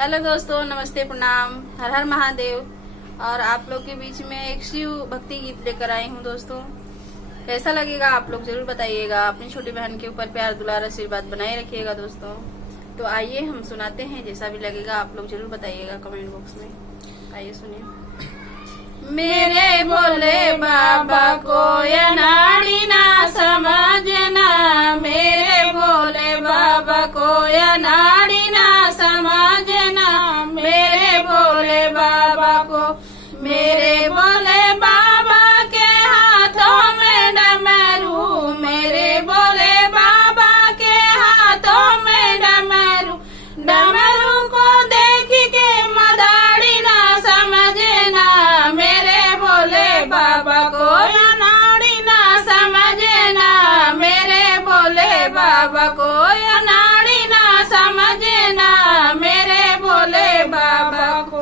Hello दोस्तों, नमस्ते, प्रणाम, हर हर महादेव। और आप लोग के बीच में एक शिव भक्ति गीत लेकर आई हूँ दोस्तों। कैसा लगेगा आप लोग जरूर बताइएगा। अपनी छोटी बहन के ऊपर प्यार दुलार आशीर्वाद बनाए रखिएगा दोस्तों। तो आइए हम सुनाते हैं, जैसा भी लगेगा आप लोग जरूर बताइएगा कमेंट बॉक्स में। आइए सुनिए। मेरे भोले बाबा को ये नाड़ी ना समझना, मेरे भोले बाबा को ये नाड़ी ना समझना, मेरे भोले बाबा को, मेरे भोले बाबा के हाथों में डमरू, मेरे भोले बाबा के हाथों में डमरू, डमरू को देख के मदारी ना समझना, मेरे भोले बाबा को नाड़ी ना समझना, मेरे भोले बाबा को नाड़ी ना समझना, मेरे भोले बाबा को,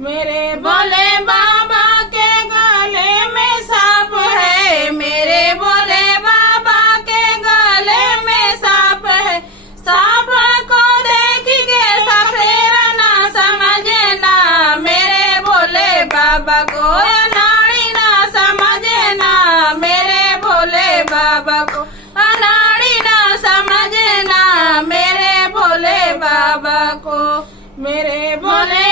मेरे भोले बाबा के गले में सांप है, मेरे भोले बाबा के गले में सांप है, सांप को देख के सफेरा ना समझना, मेरे भोले बाबा को नाड़ी ना समझना, मेरे भोले बाबा को नाड़ी ना समझना, मेरे भोले बाबा को, मेरे भोले